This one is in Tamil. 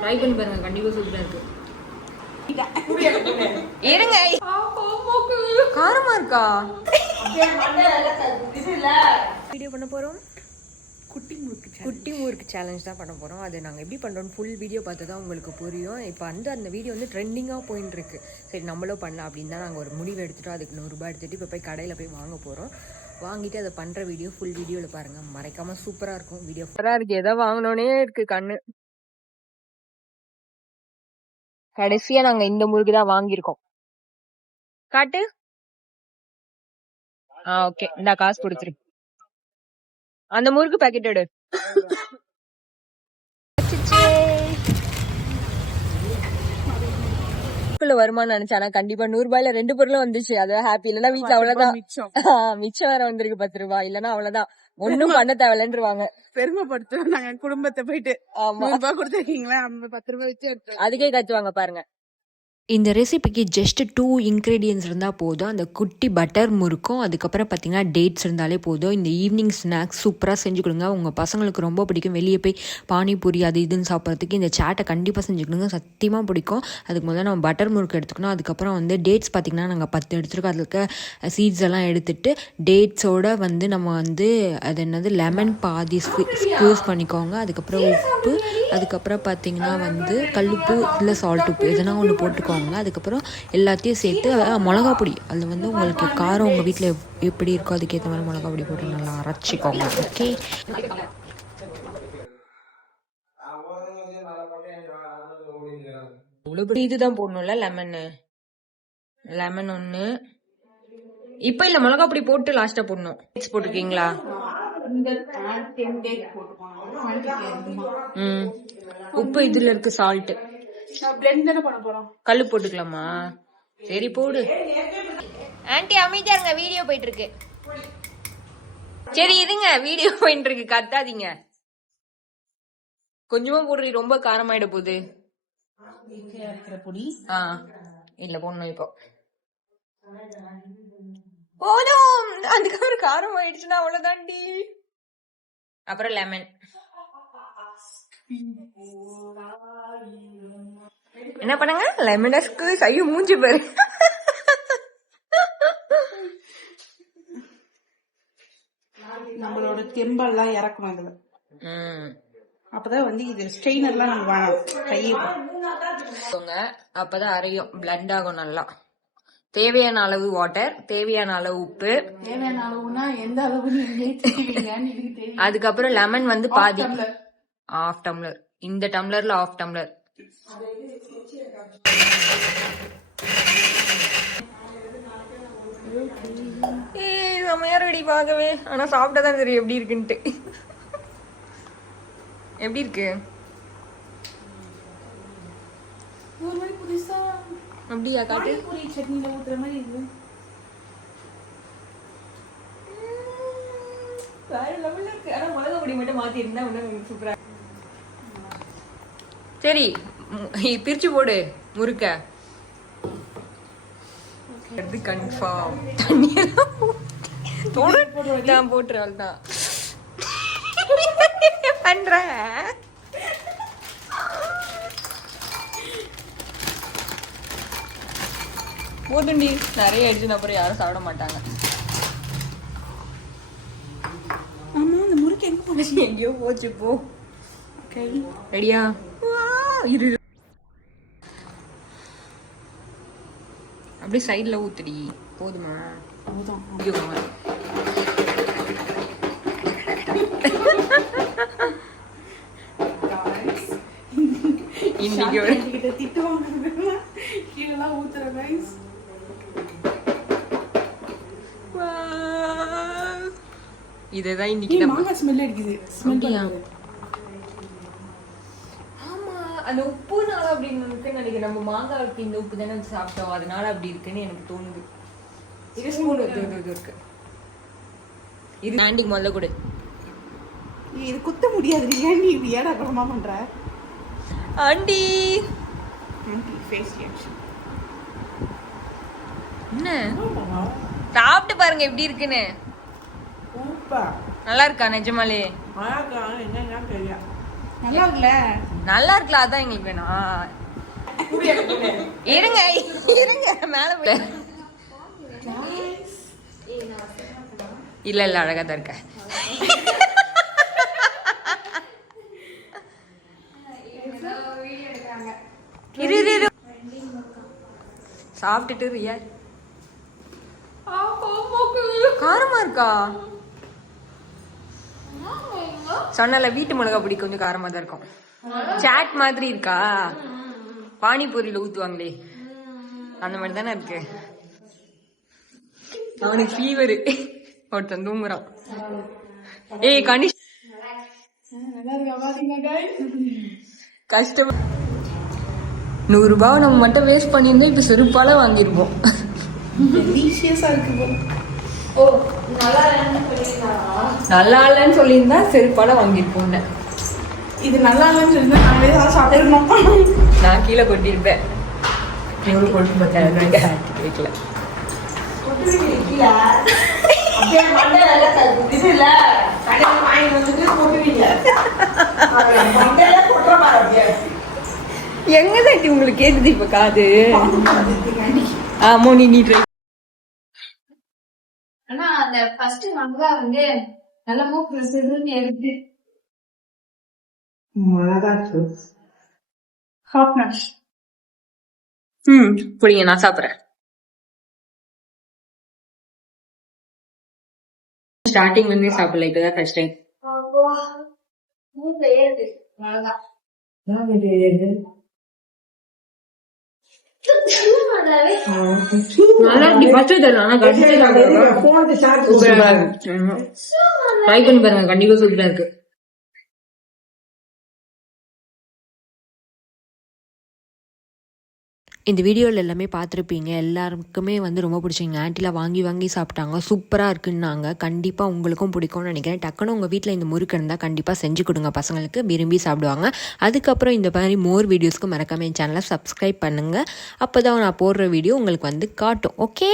ட்ரை பண்ணி பாருங்க, கண்டிப்பா சூப்பரா இருக்கு. இருங்க, காரமா இருக்கா? வீடியோ பண்ண போறோம், குட்டி முறுக்கு சேலஞ்ச் தான் பண்ண போகிறோம். அது நாங்கள் எப்படி பண்ணுறோம் ஃபுல் வீடியோ பார்த்து தான் உங்களுக்கு புரியும். இப்போ அந்த வீடியோ ட்ரெண்டிங்காக போயின்னு இருக்கு. சரி நம்மளும் பண்ணலாம் அப்படின்னு தான் நாங்கள் ஒரு முடிவு எடுத்துகிட்டோம். அதுக்கு 100 ரூபாய் எடுத்துகிட்டு இப்போ போய் கடையில் போய் வாங்க போகிறோம். வாங்கிட்டு அதை பண்ணுற வீடியோ ஃபுல் வீடியோவில் பாருங்கள், மறைக்காமல் சூப்பராக இருக்கும் வீடியோ. சூப்பராக இருக்குது, எதை வாங்கினோன்னே இருக்குது கண்ணு. கடைசியாக நாங்கள் இந்த முறுக்கு தான் வாங்கியிருக்கோம். காட்டு. ஓகே, இந்த காசு கொடுத்துரு. அந்த முறுக்கு பாக்கெட் எடு. வருமானு நினைச்சேன், ஆனா கண்டிப்பா 100 ரூபாயில 2 பொருளும் வந்துச்சு. அதான் ஹாப்பி. இல்லன்னா வீட்டுல அவ்வளவுதான் மிச்சம் வேற வந்திருக்கு 10 ரூபாய். இல்லன்னா அவ்வளவுதான், ஒன்னும் பண்ண தேவையில்லன்றுவாங்க. பெருமைப்படுத்துறோம் நாங்க குடும்பத்தை போயிட்டு. 100 ரூபாய் கொடுத்துருக்கீங்களா, 10 ரூபாய் வச்சு அதுக்கே கத்துவாங்க பாருங்க. இந்த ரெசிபிக்கு ஜஸ்ட் 2 இன்க்ரீடியன்ஸ் இருந்தால் போதும். அந்த குட்டி பட்டர் முறுக்கும், அதுக்கப்புறம் பார்த்தீங்கன்னா டேட்ஸ் இருந்தாலே போதும். இந்த ஈவினிங் ஸ்நாக்ஸ் சூப்பராக செஞ்சு கொடுங்க. உங்கள் பசங்களுக்கு ரொம்ப பிடிக்கும். வெளியே போய் பானிபூரி அது இதுன்னு சாப்பிட்றதுக்கு இந்த சாட்டை கண்டிப்பாக செஞ்சு கொடுங்க, சத்தியமாக பிடிக்கும். அதுக்கு முதல்ல நம்ம பட்டர் முறுக்கு எடுத்துக்கணும். அதுக்கப்புறம் டேட்ஸ் பார்த்திங்கன்னா நாங்கள் 10 எடுத்துருக்கோம். அதுக்கு சீட்ஸ் எல்லாம் எடுத்துகிட்டு டேட்ஸோடு நம்ம அது என்னது லெமன் பாதி ஸ்க்யூஸ் பண்ணிக்கோங்க. அதுக்கப்புறம் உப்பு, அதுக்கப்புறம் பார்த்திங்கன்னா கல்லுப்பு இல்லை சால்ட் உப்பு எதனா ஒன்று போட்டுக்கோங்க. அதுக்கப்புறம் எல்லாத்தையும் சேர்த்து மிளகா பொடி, அதில் உங்களுக்கு காரம் உங்கள் வீட்டில் எப்படி இருக்கோ அதுக்கேற்ற மாதிரி மிளகா பொடி போட்டு நல்லா அரைச்சிக்கோங்க. ஓகே, இதுதான் போடணும்ல லெமன் ஒன்று. இப்ப இல்ல, மிளகா பொடி போட்டு லாஸ்டா போடணும். போட்டிருக்கீங்களா? உப்பு இதுல இருக்கு, சால்ட், கல்லு போட்டுக்கலாமா? சரி போடு. ஆன்ட்டி அமைதியா இருங்க, வீடியோ போயிட்டு இருக்கு. சரி இருங்க, வீடியோ போயிட்டு இருக்கு, கத்தாதீங்க. கொஞ்சமா போடுறீ, ரொம்ப காரமாயிட போகுது. இல்ல போடணும் இப்போ. போதும், அதுக்கப்புறம் காரம் ஆயிடுச்சுன்னா அவ்வளவுதான்டி. அப்புறம் லெமன். என்ன பண்ணுங்க, லெமனஸ்க்கு ஐயோ மூஞ்சி பாரு. நம்மளோட தெம்பெல்லாம் இறக்கணும் இதுல. அப்பதான் இது ஸ்ட்ரெயினர்லாம் நம்ம வாங்கணும். அப்பதான் அரையும், பிளண்ட் ஆகும் நல்லா. தேவையான அளவு வாட்டர், தேவையான அளவு உப்பு. தேவையான அளவுனா எந்த அளவு? அதுக்கப்புறம் லெமன் பாதி, 1/2 டம்ளர். இந்த டம்ளர்ல 1/2 டம்ளர். செமையா ரெடி பார்க்கவே. ஆனா சாப்பிட்டதான் தெரியும் எப்படி இருக்குன்ட்டு. எப்படி இருக்கு? அப்படியா? காட்டு. சட்னில ஊத்துற மாதிரி இருக்கு. வேற லெவல்ல இருக்கு. ஆனா மிளகா பொடி மட்டும் மாத்தி இருந்தா இன்னும் சூப்பரா. சரி பிரிச்சு போடு முறுக்க. அது கன்ஃபார்ம். தண்ணியெல்லாம் போட்டுறாள் தான் பண்ற. போதுண்டி, நிறைய அடிச்சுன்னு அப்புறம் யாரும் சாப்பிட மாட்டாங்க. ஆமா, அந்த முறுக்கு எங்க போச்சு? எங்கேயோ போச்சு. போ. ரெடியா? இரு, அப்படியே சைட்ல ஊத்துடி. போதுமா? இன்னைக்கு திட்டு வாங்குறதுன்னா கீழெல்லாம் ஊத்துற கைஸ். இததான் இன்னைக்கு மாங்காய் ஸ்மெல் அடிக்குது. ஆமா, அந்த உப்புனால அப்படின்னு நினைக்கிறேன். நம்ம மாங்காய்க்கு இந்த உப்பு தானே சாப்பிட்டோம், அதனால அப்படி இருக்குன்னு எனக்கு தோணுது. இது ஸ்பூன் இருக்கு. இது ஆண்டிக்கு முதல்ல கொடு. இது குத்த முடியாது. ஏன் நீ இப்படி ஏடா கூடமா பண்ற? ஆண்டி ஃபேஸ் ரியாக்ஷன் என்ன? சாப்பிட்டு பாருங்க எப்படி இருக்குன்னு. நல்லா இருக்கா நிஜமாலே? என்ன தெரியல. நல்லா இருக்குல்ல? நல்லா இருக்குல்ல, அதான் எங்களுக்கு வேணும். இருங்க இருங்க மேல இல்ல இல்ல அழகா தான் இருக்க. இரு இரு இரு சாப்பிட்டுட்டு ரியா காரமா இருக்கா? சொன்னல வீட்டு மிளகா பொடி கொஞ்சம் காரமா தான் இருக்கும். சாட் மாதிரி இருக்கா? பானிபூரியில ஊத்துவாங்களே அந்த மாதிரி தானே இருக்கு. அவனுக்கு ஃபீவர், ஒருத்தன் தூங்குறான். ஏய் கனிஷ் கஷ்டம். 100 ரூபாய் நம்ம மட்டும் வேஸ்ட் பண்ணியிருந்தோம், இப்ப செருப்பால வாங்கிருப்போம். நல்லா இல்லைன்னு சொல்லியிருந்தா செருப்பால வாங்கிருப்போம். இது நல்லா இல்லைன்னு சொல்லியிருந்தா நாங்களே தான் சாப்பிட்டுருந்தோம். நான் கீழே கொட்டிருப்பேன். 100 கொட்டு வைக்கல. எங்க தட்டி உங்களுக்கு கேக்குது இப்ப காது? ஆமா நீ ட்ரை. ஆனா அந்த ஃபர்ஸ்ட் மங்கா வந்து நல்ல மூக்கு சிறுன்னு எடுத்து புரியுங்க, நான் சாப்பிடுறேன். ஸ்டார்டிங் வந்து சாப்பிடல, இப்பதான் ஃபர்ஸ்ட் டைம். மூக்குல ஏறுது அவ்வளவுதான். ட்ரை பண்ணி பாருங்க, கண்டிப்பா சூப்பரா இருக்கு. இந்த வீடியோவில் எல்லாமே பார்த்துருப்பீங்க. எல்லாருக்குமே வந்து ரொம்ப பிடிச்சிங்க. ஆண்டிலாம் வாங்கி வாங்கி சாப்பிட்டாங்க, சூப்பராக இருக்குன்னாங்க. கண்டிப்பாக உங்களுக்கும் பிடிக்கும்னு நினைக்கிறேன். டக்குன்னு உங்கள் வீட்டில் இந்த முறுக்கு இருந்தால் கண்டிப்பாக செஞ்சு கொடுங்க, பசங்களுக்கு விரும்பி சாப்பிடுவாங்க. அதுக்கப்புறம் இந்த மாதிரி மோர் வீடியோஸ்க்கு மறக்காம என் சேனலை சப்ஸ்கிரைப் பண்ணுங்கள். அப்போ தான் நான் போடுற வீடியோ உங்களுக்கு வந்து காட்டும். ஓகே.